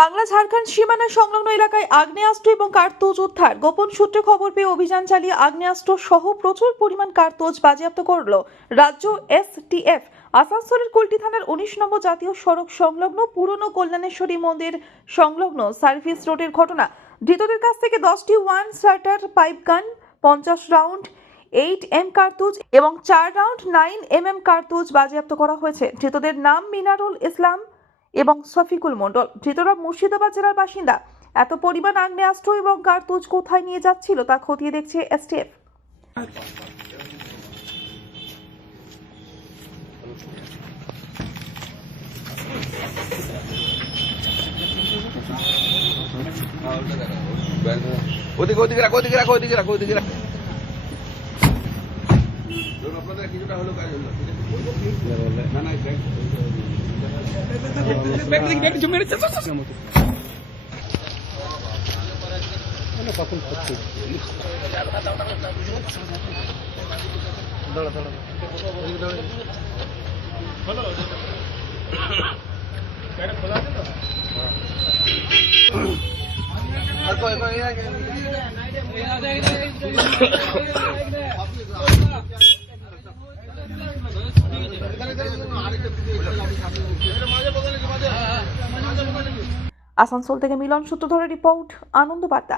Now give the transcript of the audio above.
বাংলা ঝাড়খণ্ড সীমানা সংলগ্ন এলাকায় আগ্নেয়াস্ত্র এবং কার্তুজ উদ্ধার। গোপন সূত্রে খবর পেয়ে অভিযান চালিয়ে আগ্নেয়াস্ত্র সহ প্রচুর পরিমাণ কার্তুজ বাজেয়াপ্ত করল রাজ্য এসটিএফ। আসানসোলের কুলটি থানার উনিশ নম্বর জাতীয় সড়ক সংলগ্ন পুরনো কল্যাণেশ্বরী মন্দির সংলগ্ন সার্ভিস রোডের ঘটনা। ধৃতদের কাছ থেকে দশটি ওয়ান স্টার্টার পাইপ গান, পঞ্চাশ রাউন্ড এইট এম কার্তুজ এবং চার রাউন্ড নাইন এম এম কার্তুজ বাজেয়াপ্ত করা হয়েছে। ধৃতদের নাম মিনারুল ইসলাম এবং শফিকুল মণ্ডল। ধৃতরা মুর্শিদাবাদ জেলার বাসিন্দা। এত পরিমাণ আগ্নেয়াস্ত্র এবং কার্তুজ কোথায় নিয়ে যাচ্ছিল তা খতিয়ে দেখছে এসটিএফ। কিছুটা হলো কাজ হলো আরেকটা আসানসোল থেকে মিলন সূত্রধরের রিপোর্ট আনন্দ বার্তা